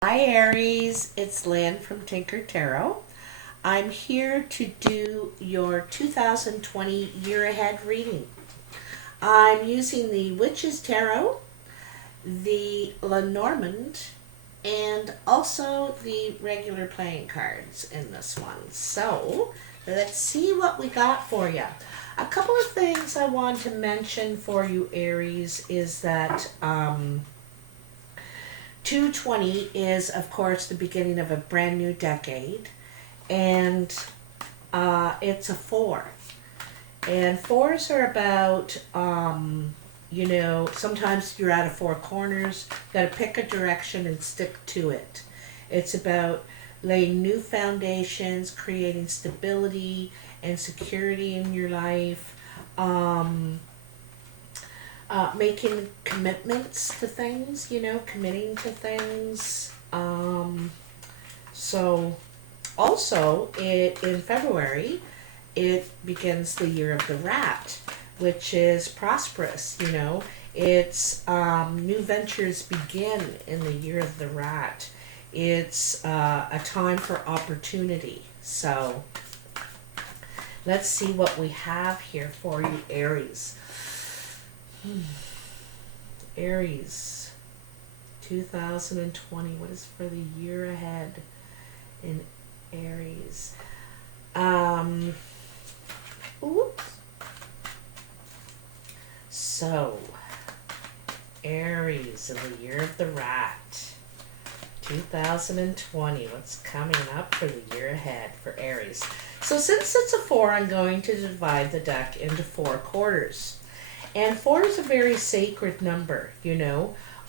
Hi Aries, it's Lynn from Tinker Tarot. I'm here to do your 2020 year ahead reading. I'm using the Witch's Tarot, the Lenormand, and also the regular playing cards in this one. So let's see what we got for you. A couple of things I want to mention for you, Aries, is that 220 is, of course, the beginning of a brand new decade, and it's a four. And fours are about, sometimes you're out of four corners, you got to pick a direction and stick to it. It's about laying new foundations, creating stability and security in your life. Making commitments to things, committing to things. So also in February, it begins the year of the rat, which is prosperous, It's new ventures begin in the year of the rat. It's a time for opportunity. So let's see what we have here for you, Aries. Aries, 2020. What is for the year ahead in Aries? Oops. So, Aries in the year of the rat, 2020. What's coming up for the year ahead for Aries? So, since it's a four, I'm going to divide the deck into four quarters. And four is a very sacred number,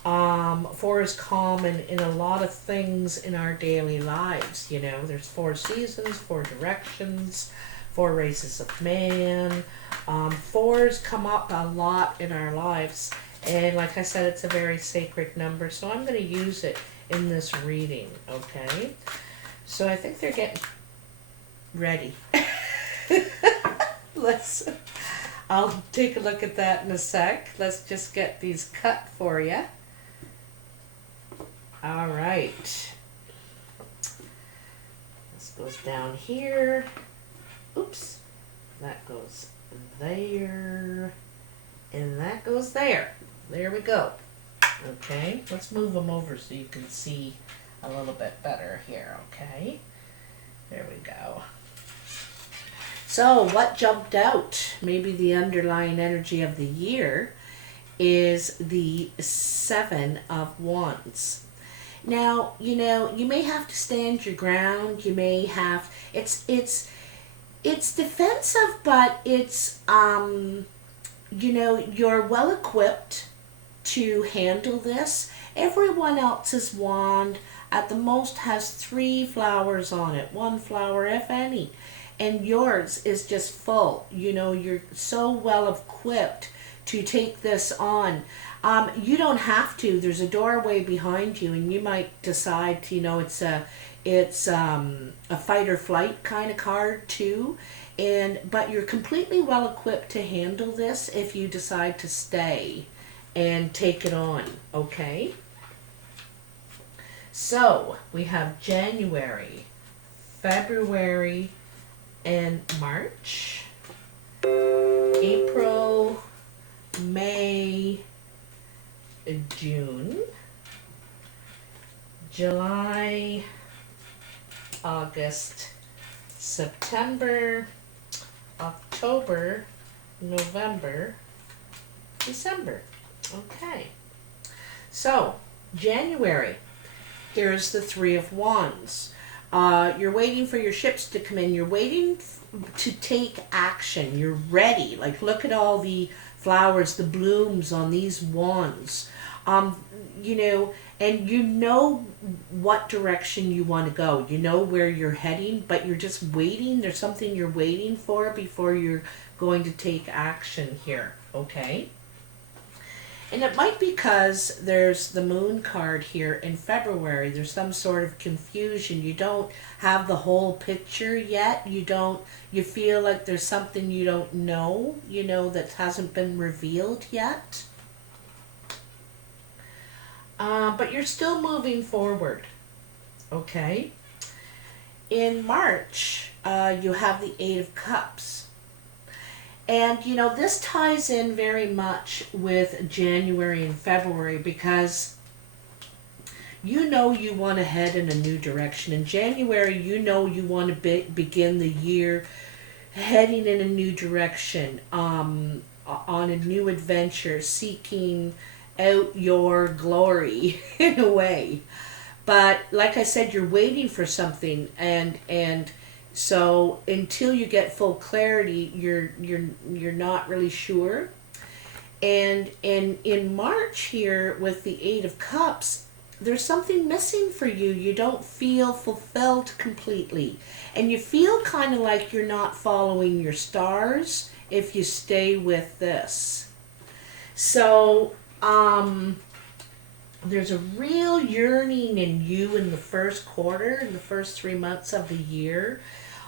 Four is common in a lot of things in our daily lives, There's four seasons, four directions, four races of man. Fours come up a lot in our lives. And like I said, it's a very sacred number. So I'm going to use it in this reading, okay? So I think they're getting ready. I'll take a look at that in a sec. Let's just get these cut for you. All right. This goes down here. Oops. That goes there. And that goes there. There we go. Okay. Let's move them over so you can see a little bit better here. Okay. There we go. So what jumped out, maybe the underlying energy of the year, is the Seven of Wands. Now, you may have to stand your ground. You may have, it's defensive, but it's, you're well equipped to handle this. Everyone else's wand at the most has 3 flowers on it, 1 flower if any. And yours is just full. You're so well equipped to take this on. You don't have to. There's a doorway behind you, and you might decide to, it's a fight or flight kind of card too. But you're completely well equipped to handle this if you decide to stay and take it on. Okay. So we have January, February, and March, April, May, June, July, August, September, October, November, December. Okay. So, January, here's the 3 of Wands. You're waiting for your ships to come in. You're waiting to take action. You're ready. Like, look at all the flowers, the blooms on these wands. And you know what direction you want to go. You know where you're heading, but you're just waiting. There's something you're waiting for before you're going to take action here. Okay? And it might be because there's the moon card here in February. There's some sort of confusion. You don't have the whole picture yet. You feel like there's something you don't know, that hasn't been revealed yet. But you're still moving forward. Okay. In March, you have the Eight of Cups. And you know, this ties in very much with January and February because you know you want to head in a new direction. In January, you know you want to begin the year heading in a new direction, on a new adventure, seeking out your glory in a way. But like I said, you're waiting for something, and so until you get full clarity, you're not really sure. And in March here with the Eight of Cups, there's something missing for you. You don't feel fulfilled completely. And you feel kind of like you're not following your stars if you stay with this. So, there's a real yearning in you in the first quarter, in the first 3 months of the year,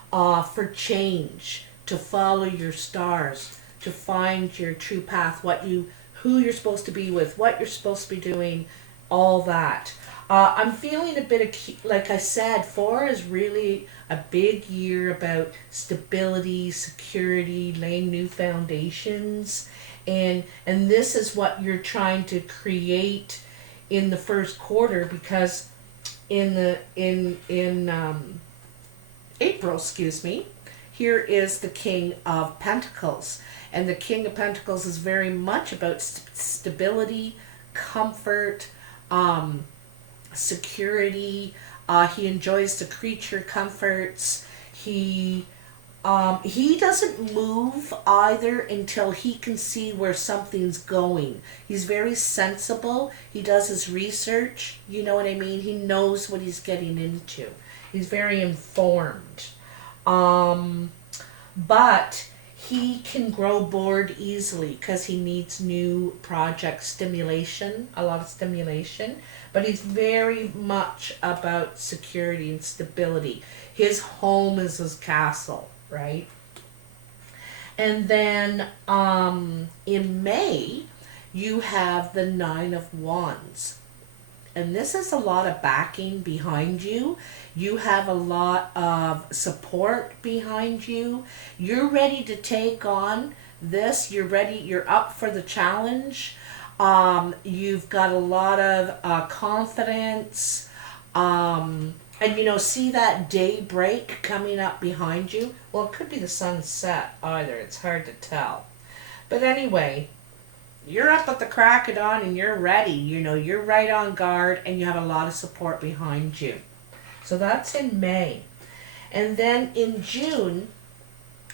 for change, to follow your stars, to find your true path, who you're supposed to be with, what you're supposed to be doing, all that. I'm feeling a bit of, like I said, 4 is really a big year about stability, security, laying new foundations, and this is what you're trying to create in the first quarter, because in April, excuse me, here is the King of Pentacles, and the King of Pentacles is very much about stability, comfort, security. He enjoys the creature comforts. He doesn't move either until he can see where something's going. He's very sensible. He does his research. You know what I mean? He knows what he's getting into. He's very informed. But he can grow bored easily because he needs new project stimulation, a lot of stimulation. But he's very much about security and stability. His home is his castle, right? And then in May, you have the Nine of Wands. And this is a lot of backing behind you. You have a lot of support behind you. You're ready to take on this. You're ready. You're up for the challenge. You've got a lot of confidence. And you know, see that daybreak coming up behind you? Well, it could be the sunset either. It's hard to tell. But anyway, you're up at the crack of dawn and you're ready. You know, you're right on guard and you have a lot of support behind you. So that's in May. And then in June,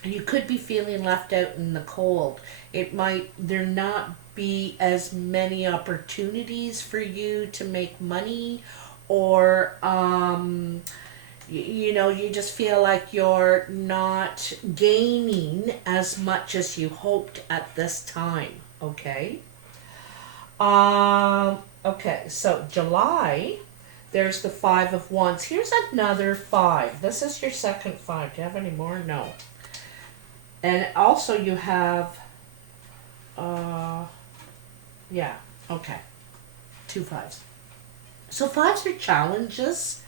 you could be feeling left out in the cold. There not be as many opportunities for you to make money, or you know, you just feel like you're not gaining as much as you hoped at this time. Okay. Okay, so July, there's the Five of Wands. Here's another 5. This is your second 5. Do you have any more? No. And also you have, yeah, okay, 2 5s. So 5s are challenges.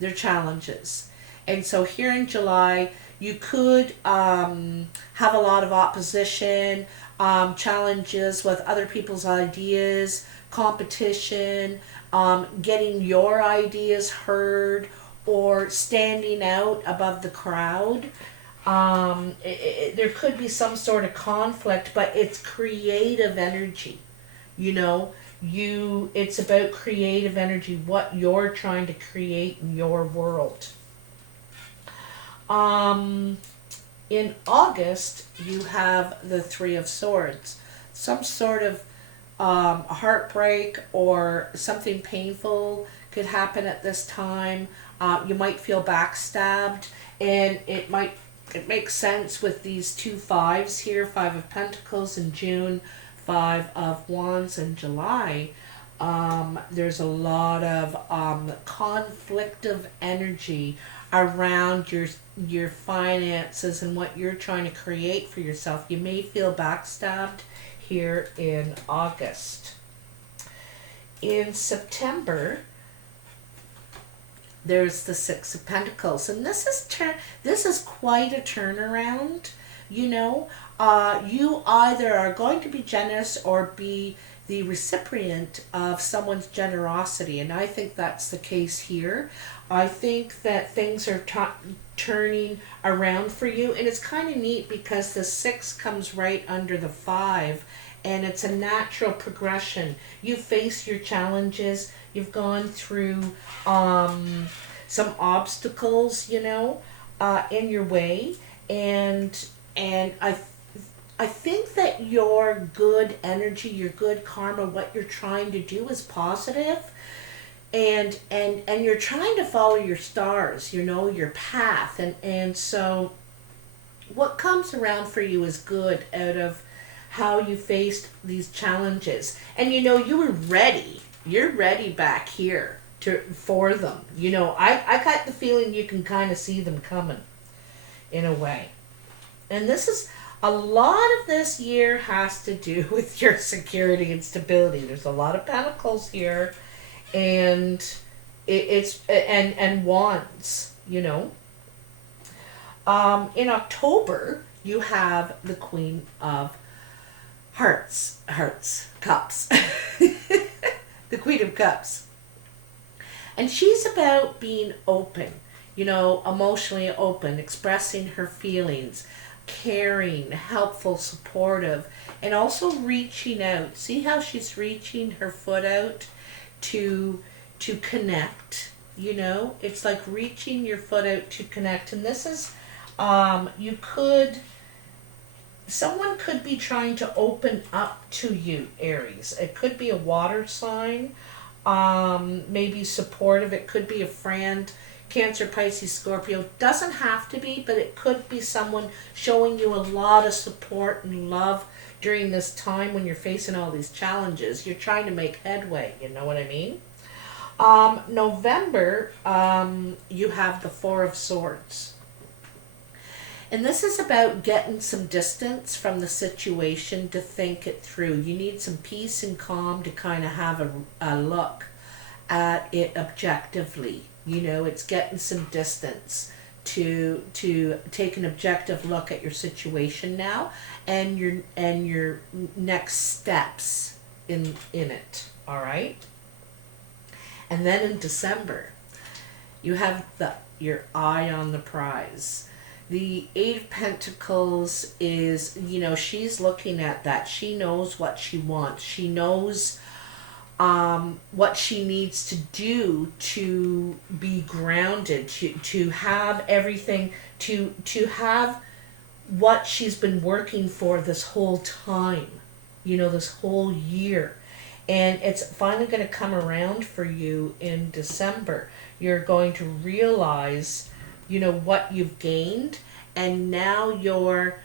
They're challenges. And so here in July, you could have a lot of opposition, challenges with other people's ideas, competition, getting your ideas heard, or standing out above the crowd. There could be some sort of conflict, but it's creative energy. You know, it's about creative energy, what you're trying to create in your world. In August, you have the Three of Swords. Some sort of heartbreak or something painful could happen at this time. You might feel backstabbed, and it makes sense with these 2 5s here, 5 of Pentacles in June, 5 of Wands in July. There's a lot of conflictive energy around your finances and what you're trying to create for yourself. You may feel backstabbed here in August. In September, there's the Six of Pentacles, and this is quite a turnaround. You know, you either are going to be generous or be the recipient of someone's generosity, and I think that's the case here. I think that things are turning around for you, and it's kind of neat because the 6 comes right under the 5, and it's a natural progression. You face your challenges. You've gone through some obstacles, you know, in your way, and I think that your good energy, your good karma, what you're trying to do is positive, and you're trying to follow your stars, you know, your path, and so what comes around for you is good out of how you faced these challenges. And you know, you were ready. You're ready back here for them. You know, I got the feeling you can kind of see them coming in a way. And this is a lot of this year has to do with your security and stability. There's a lot of pentacles here, and it's and wands, you know. In October, you have the Queen of Cups. The Queen of Cups. And she's about being open, you know, emotionally open, expressing her feelings, caring, helpful, supportive, and also reaching out. See how she's reaching her foot out to connect, you know? It's like reaching your foot out to connect. And this is, someone could be trying to open up to you, Aries. It could be a water sign, maybe supportive. It could be a friend, Cancer, Pisces, Scorpio. Doesn't have to be, but it could be someone showing you a lot of support and love during this time when you're facing all these challenges. You're trying to make headway, you know what I mean? November, you have the Four of Swords. And this is about getting some distance from the situation to think it through. You need some peace and calm to kind of have a look at it objectively. You know, it's getting some distance to take an objective look at your situation now and your next steps in it. All right. And then in December, you have your eye on the prize. The Eight of Pentacles is, you know, she's looking at that. She knows what she wants. She knows what she needs to do to be grounded, to have everything, to have what she's been working for this whole time, you know, this whole year. And it's finally going to come around for you in December. You're going to realize, you know, what you've gained, and now you're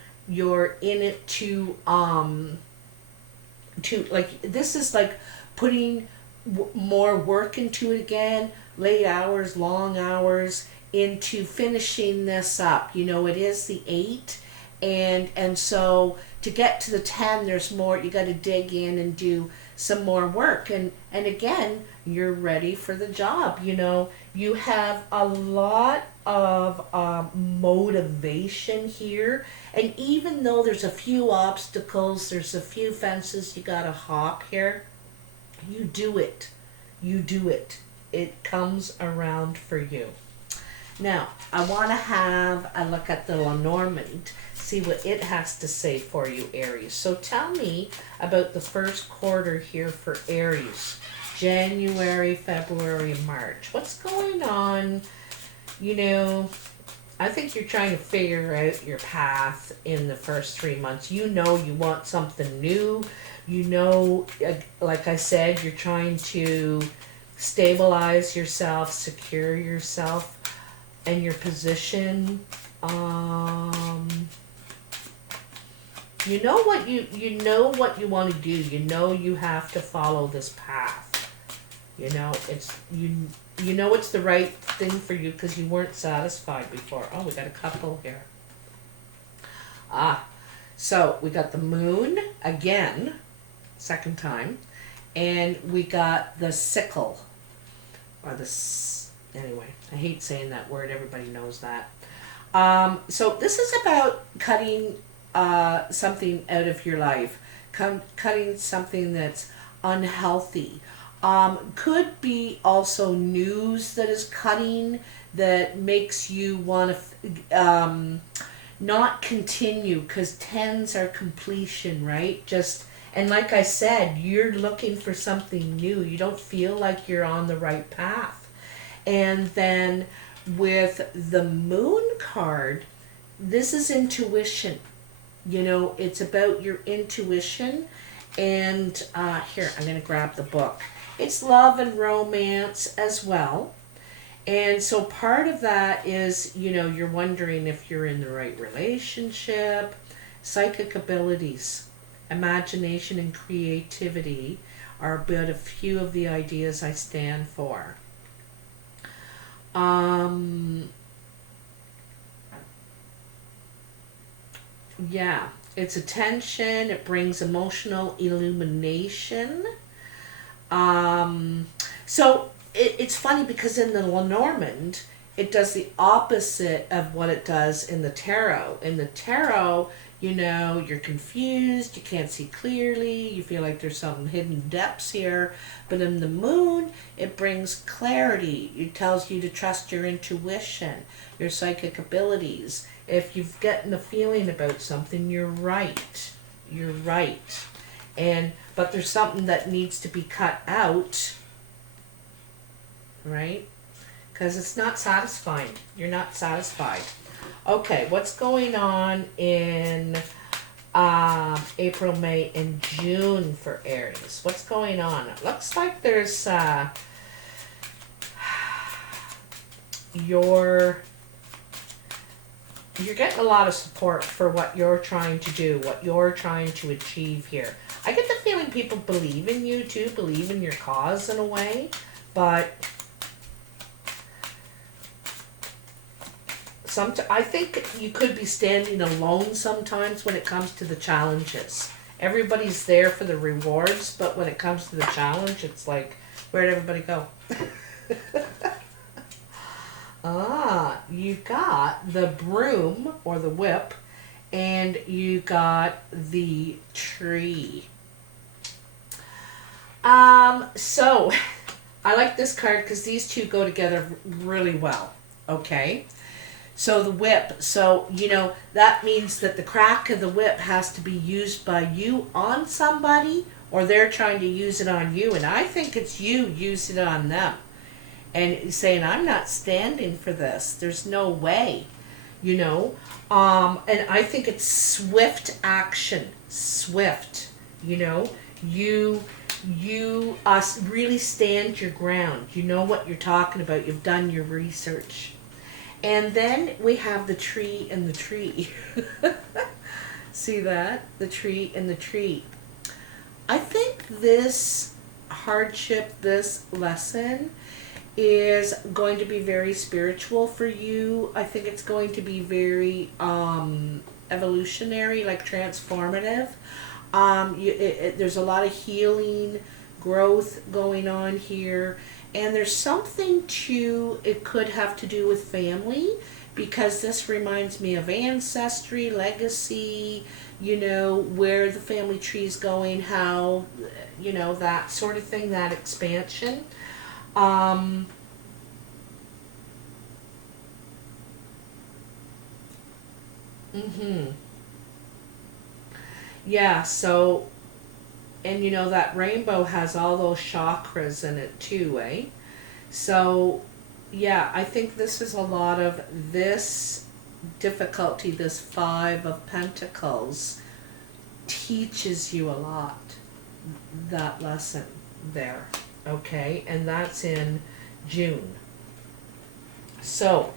in it to like, this is like putting more work into it again, late hours, long hours, into finishing this up. You know, it is the 8, and so to get to the 10, there's more. You got to dig in and do some more work, and again, you're ready for the job. You know, you have a lot of motivation here, and even though there's a few obstacles, there's a few fences you gotta hop here, you do it. It comes around for you. Now, I want to have a look at the Lenormand, see what it has to say for you, Aries. So tell me about the first quarter here for Aries. January, February, March. What's going on? You know, I think you're trying to figure out your path in the first 3 months. You know you want something new. You know, like I said, you're trying to stabilize yourself, secure yourself and your position. You know what you want to do. You know you have to follow this path. You know it's you know it's the right thing for you because you weren't satisfied before. Oh, we got a couple here. So we got the moon again, second time, and we got the sickle, or the Anyway, I hate saying that word. Everybody knows that. So this is about cutting something out of your life, cutting something that's unhealthy. Could be also news that is cutting that makes you want to not continue, because tens are completion, right? Just, and like I said, you're looking for something new. You don't feel like you're on the right path. And then with the moon card, this is intuition. You know, it's about your intuition. And here, I'm going to grab the book. It's love and romance as well. And so part of that is, you know, you're wondering if you're in the right relationship. Psychic abilities, imagination, and creativity are but a few of the ideas I stand for. Yeah, it's attention. It brings emotional illumination. So it's funny because in the Lenormand, it does the opposite of what it does in the tarot. In the tarot, you know, you're confused, you can't see clearly, you feel like there's some hidden depths here. But in the moon, it brings clarity. It tells you to trust your intuition, your psychic abilities. If you've gotten a feeling about something, you're right. You're right. But there's something that needs to be cut out, right? Because it's not satisfying. You're not satisfied. Okay, what's going on in April, May, and June for Aries? What's going on? It looks like there's you're getting a lot of support for what you're trying to do, what you're trying to achieve here. I get the feeling people believe in you too, believe in your cause in a way, but I think you could be standing alone sometimes when it comes to the challenges. Everybody's there for the rewards, but when it comes to the challenge, it's like, where'd everybody go? You got the broom or the whip, and you got the tree. So I like this card because these two go together really well. Okay. So the whip, so, you know, that means that the crack of the whip has to be used by you on somebody, or they're trying to use it on you. And I think it's you use it on them. And saying, I'm not standing for this. There's no way, you know. And I think it's swift action. Swift, you know. You really stand your ground. You know what you're talking about. You've done your research. And then we have the tree and the tree. See that? The tree and the tree. I think this hardship, this lesson, is going to be very spiritual for you. I think it's going to be very evolutionary, like transformative. There's a lot of healing, growth going on here. And there's something it could have to do with family, because this reminds me of ancestry, legacy, you know, where the family tree is going, how, you know, that sort of thing, that expansion. Yeah, so, and you know, that rainbow has all those chakras in it too, eh? So, yeah, I think this is a lot of this difficulty, this Five of Pentacles teaches you a lot, that lesson there, okay? And that's in June. So,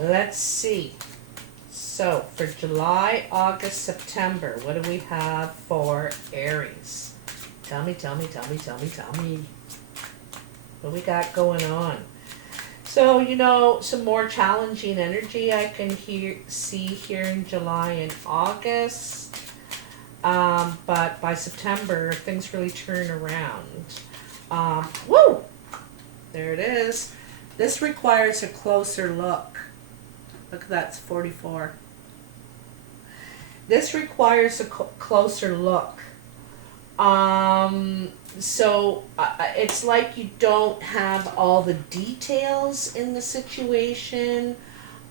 let's see. So, for July, August, September, what do we have for Aries? Tell me. What do we got going on? So, you know, some more challenging energy I can see here in July and August. But by September, things really turn around. Woo! There it is. This requires a closer look. Look, that's 44. This requires a closer look. So it's like you don't have all the details in the situation.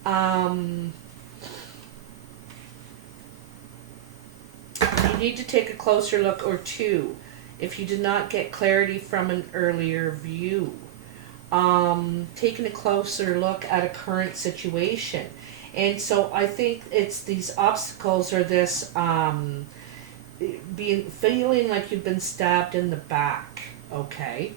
You need to take a closer look, or two, if you did not get clarity from an earlier view. Taking a closer look at a current situation. And so I think it's these obstacles, or this feeling like you've been stabbed in the back, okay?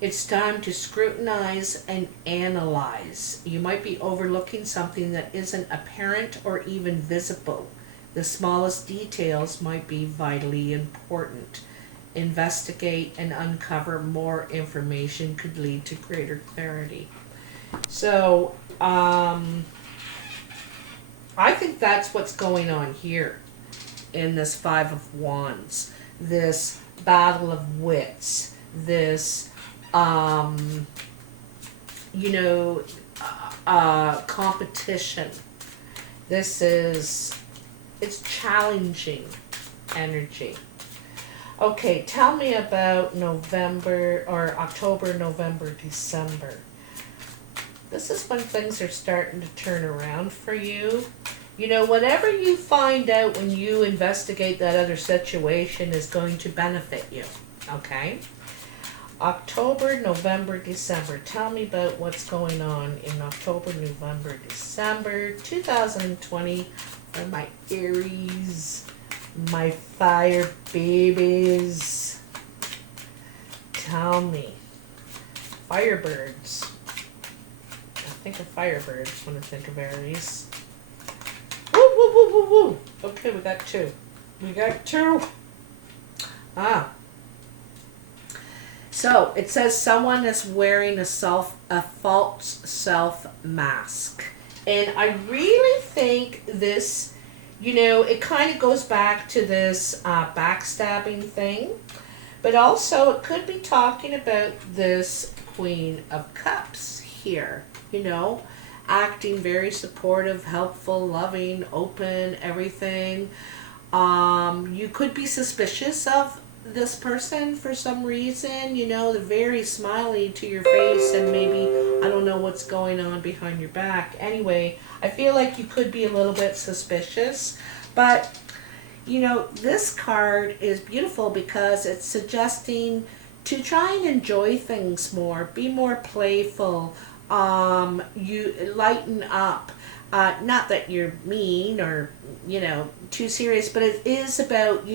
It's time to scrutinize and analyze. You might be overlooking something that isn't apparent or even visible. The smallest details might be vitally important. Investigate and uncover more information could lead to greater clarity. So, I think that's what's going on here in this Five of Wands. This battle of wits. This, competition. It's challenging energy. Okay, tell me about October, November, December. This is when things are starting to turn around for you. Whatever you find out when you investigate that other situation is going to benefit you, okay? October, November, December. Tell me about what's going on in October, November, December 2020 for my Aries, my fire babies. Tell me. Firebirds. I think of firebirds when I think of Aries. Woo, woo, woo, woo, woo. Okay, we got two. So it says someone is wearing a false self mask. And I really think this, it kind of goes back to this backstabbing thing. But also it could be talking about this Queen of Cups here, acting very supportive, helpful, loving, open, everything. You could be suspicious of this person for some reason, they're very smiley to your face, and maybe, I don't know what's going on behind your back. Anyway, I feel like you could be a little bit suspicious, but this card is beautiful because it's suggesting to try and enjoy things more, be more playful, you lighten up. Not that you're mean or, too serious, but it is about,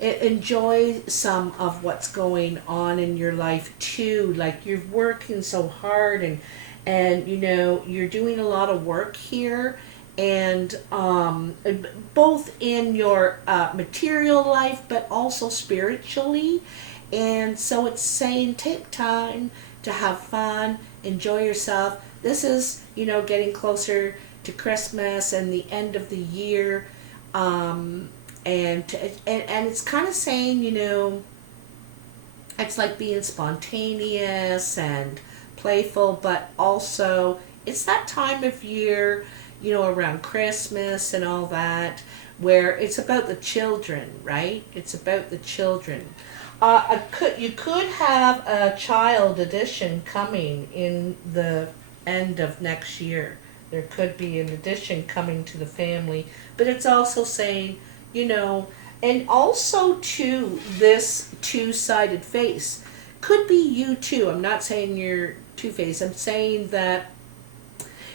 enjoy some of what's going on in your life too. Like, you're working so hard and you're doing a lot of work here, and both in your material life, but also spiritually. And so it's saying take time to have fun, enjoy yourself. This is, getting closer to Christmas and the end of the year, and it's kind of saying, it's like being spontaneous and playful, but also it's that time of year, around Christmas and all that, where it's about the children, right? It's about the children. You could have a child edition coming in the end of next year. There could be an addition coming to the family, but it's also saying, and also too, this two-sided face could be you too. I'm not saying you're two-faced. I'm saying that,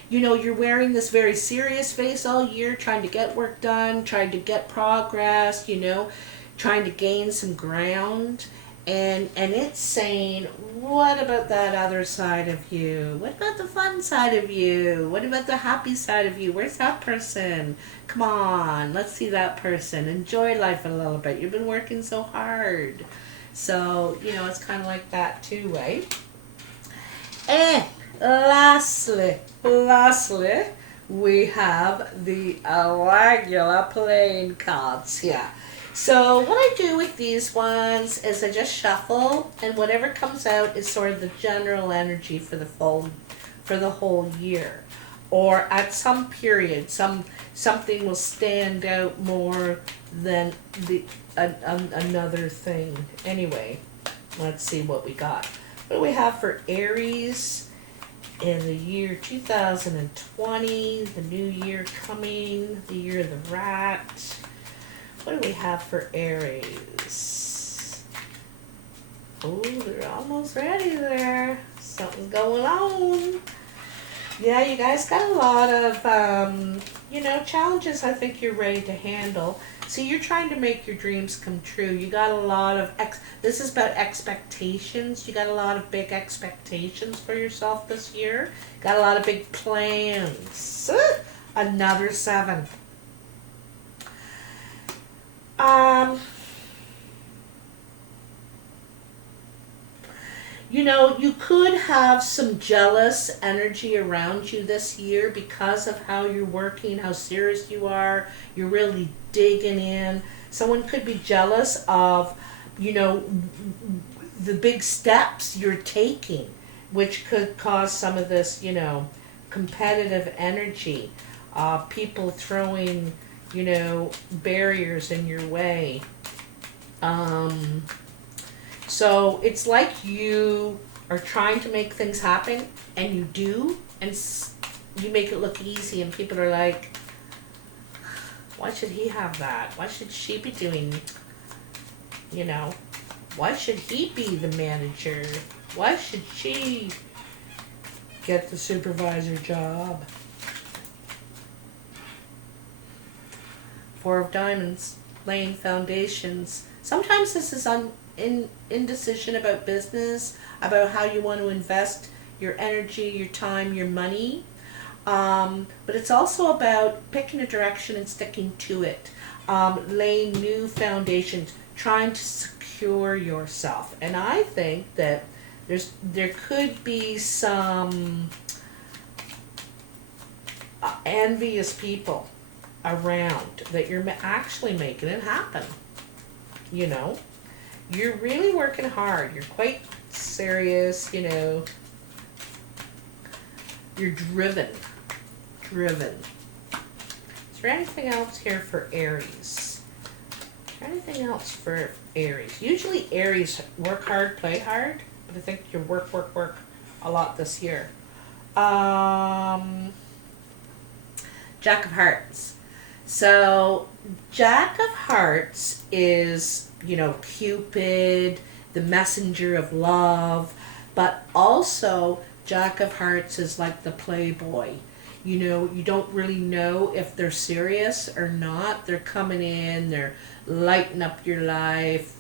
you're wearing this very serious face all year, trying to get work done, trying to get progress, trying to gain some ground. And it's saying, what about that other side of you? What about the fun side of you? What about the happy side of you? Where's that person? Come on, let's see that person. Enjoy life a little bit. You've been working so hard. So, it's kind of like that too, right? And lastly, we have the regular playing cards here. So what I do with these ones is I just shuffle, and whatever comes out is sort of the general energy for the whole year, or at some period, something will stand out more than another thing. Anyway, let's see what we got. What do we have for Aries in the year 2020? The new year coming, the year of the rat. What do we have for Aries? Oh, they're almost ready there. Something's going on. Yeah, you guys got a lot of, challenges I think you're ready to handle. See, you're trying to make your dreams come true. You got a lot of, this is about expectations. You got a lot of big expectations for yourself this year. Got a lot of big plans. Another 7. You could have some jealous energy around you this year because of how you're working, how serious you are. You're really digging in. Someone could be jealous of, the big steps you're taking, which could cause some of this, competitive energy. People throwing, barriers in your way. So it's like you are trying to make things happen, and you do, and you make it look easy, and people are like, why should he have that? Why should she be doing, why should he be the manager? Why should she get the supervisor job? 4 of Diamonds, laying foundations. Sometimes this is indecision about business, about how you want to invest your energy, your time, your money. But it's also about picking a direction and sticking to it. Laying new foundations, trying to secure yourself. And I think that there could be some envious people around that you're actually making it happen. You're really working hard. You're quite serious, You're driven. Is there anything else here for Aries? Is there anything else for Aries? Usually Aries work hard, play hard, but I think you work a lot this year. Jack of Hearts. So Jack of Hearts is, Cupid, the messenger of love, but also Jack of Hearts is like the playboy. You don't really know if they're serious or not. They're coming in, they're lighting up your life,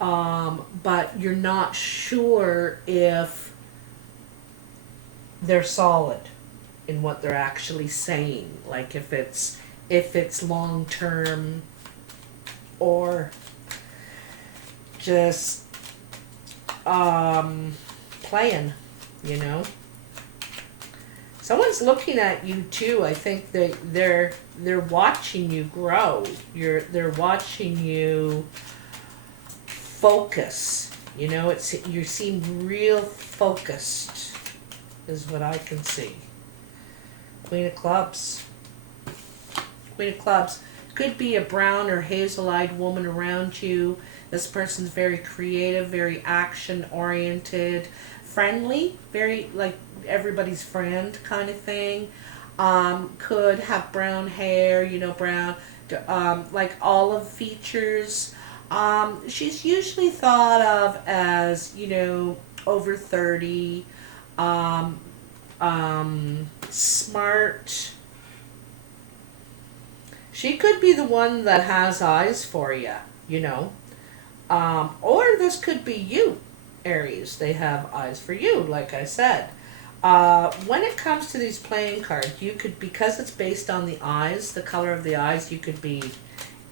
but you're not sure if they're solid in what they're actually saying, like if it's long term or just playing, Someone's looking at you too. I think that they're watching you grow. They're watching you focus. You seem real focused, is what I can see. Queen of Clubs. Queen of Clubs. Could be a brown or hazel-eyed woman around you. This person's very creative, very action-oriented, friendly, very like everybody's friend kind of thing. Could have brown hair, brown, like olive features. She's usually thought of as, over 30, smart. She could be the one that has eyes for you, or this could be you, Aries. They have eyes for you, like I said. When it comes to these playing cards, you could, because it's based on the eyes, the color of the eyes, you could be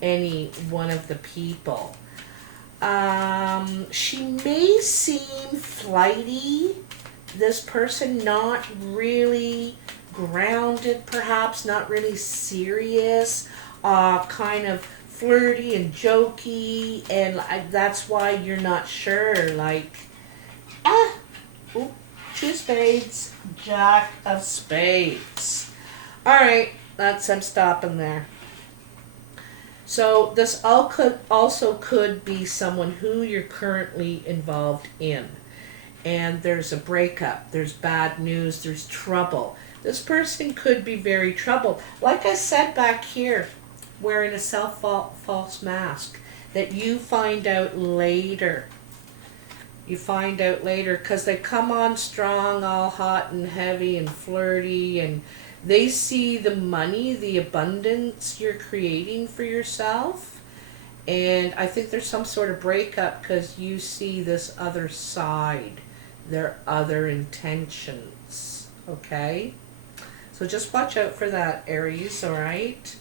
any one of the people. She may seem flighty, this person, not really grounded, perhaps not really serious, kind of flirty and jokey, and that's why you're not sure. Like, ooh, two spades, jack of spades. All right, I'm stopping there. So this also could be someone who you're currently involved in. And there's a breakup, there's bad news, there's trouble. This person could be very troubled. Like I said back here, wearing a false mask that you find out later. You find out later because they come on strong, all hot and heavy and flirty, and they see the money, the abundance you're creating for yourself. And I think there's some sort of breakup because you see this other side, their other intentions. Okay? So just watch out for that, Aries, all right?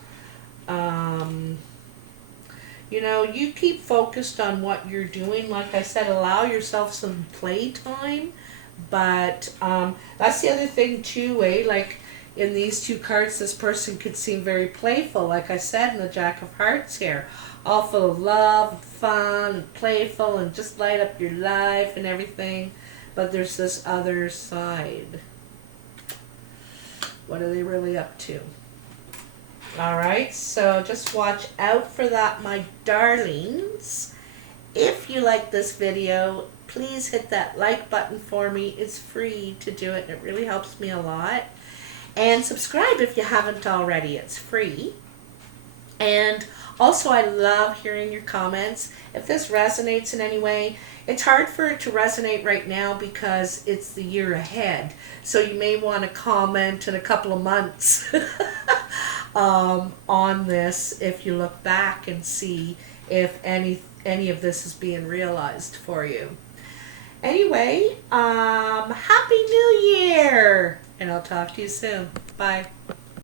You know, you keep focused on what you're doing. Like I said, allow yourself some playtime. But that's the other thing too, eh? Like in these two cards, this person could seem very playful. Like I said in the Jack of Hearts here. All full of love, fun, and playful, and just light up your life and everything. But there's this other side. What are they really up to? Alright, so just watch out for that, my darlings. If you like this video, please hit that like button for me. It's free to do it, and it really helps me a lot. And subscribe if you haven't already. It's free. And also, I love hearing your comments. If this resonates in any way, it's hard for it to resonate right now because it's the year ahead. So you may want to comment in a couple of months on this if you look back and see if any of this is being realized for you. Anyway, Happy New Year! And I'll talk to you soon. Bye.